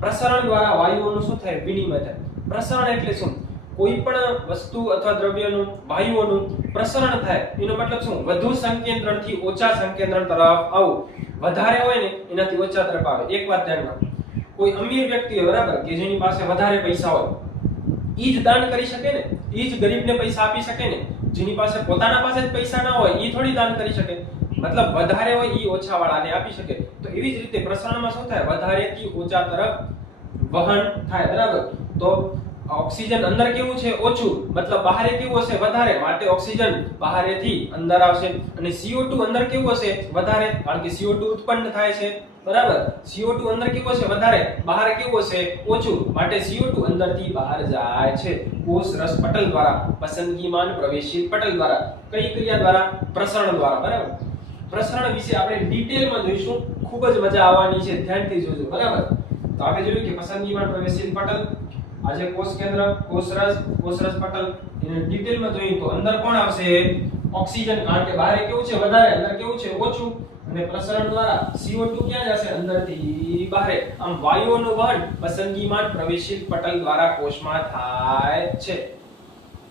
પ્રસરણ દ્વારા વાયુઓનું શું થાય? વિનિમય થાય. પ્રસરણ એટલે શું? કોઈ પણ વસ્તુ અથવા દ્રવ્યનું વાયુઓનું પ્રસરણ થાય એનો મતલબ શું? વધુ સંકેન્દ્રણથી ઓછા સંકેન્દ્રણ તરફ આવવું. વધારે હોય ને એનાથી ઓછા તરફ આવે. એક વાત ધ્યાનમાં, કોઈ અમીર વ્યક્તિ હોય બરાબર, કે જેની પાસે વધારે પૈસા હોય, ઈ જ દાન કરી શકે ને, ઈ જ ગરીબને પૈસા આપી શકે ને. જેની પાસે પોતાના પાસે જ પૈસા ના હોય ઈ થોડી દાન કરી શકે. મતલબ વધારે હોય ઈ ઓછા વાળાને આપી શકે. તો એવી જ રીતે પ્રસરણમાં શું થાય? વધારેથી ઓછા તરફ વહન થાય બરાબર. તો ઓક્સિજન અંદર કેવું છે? ઓછું. મતલબ બહારે કેવું હશે? વધારે. માટે ઓક્સિજન બહારેથી અંદર આવશે. અને CO2 અંદર કેવું હશે? વધારે, કારણ કે CO2 ઉત્પન્ન થાય છે બરાબર. CO2 અંદર કેવું હશે? વધારે. બહાર કેવું હશે? ઓછું. માટે CO2 અંદરથી બહાર જાય છે કોષ રસ પટલ દ્વારા, પસંદગીમાન પ્રવેશિત પટલ દ્વારા. કઈ ક્રિયા દ્વારા? પ્રસરણ દ્વારા બરાબર. પ્રસરણ વિશે આપણે ડિટેલમાં જોઈશું. ખૂબ જ મજા આવવાની છે, ધ્યાનથી જોજો બરાબર. તો આપણે જોયું કે પસંદગીમાન પ્રવેશિત પટલ, આજે કોષ કેન્દ્ર, કોષ રસ પટલ, એને ડિટેલમાં જોઈએ તો અંદર કોણ આવશે? ઓક્સિજન, કારણ કે બહાર કેવું છે? વધારે, અંદર કેવું છે? ઓછું. અને પ્રસરણ દ્વારા CO2 ક્યાં જશે? અંદરથી બહાર. આમ વાયુઓનું વહન પસંદગીમાન પ્રવેશિત પટલ દ્વારા કોષમાં થાય છે.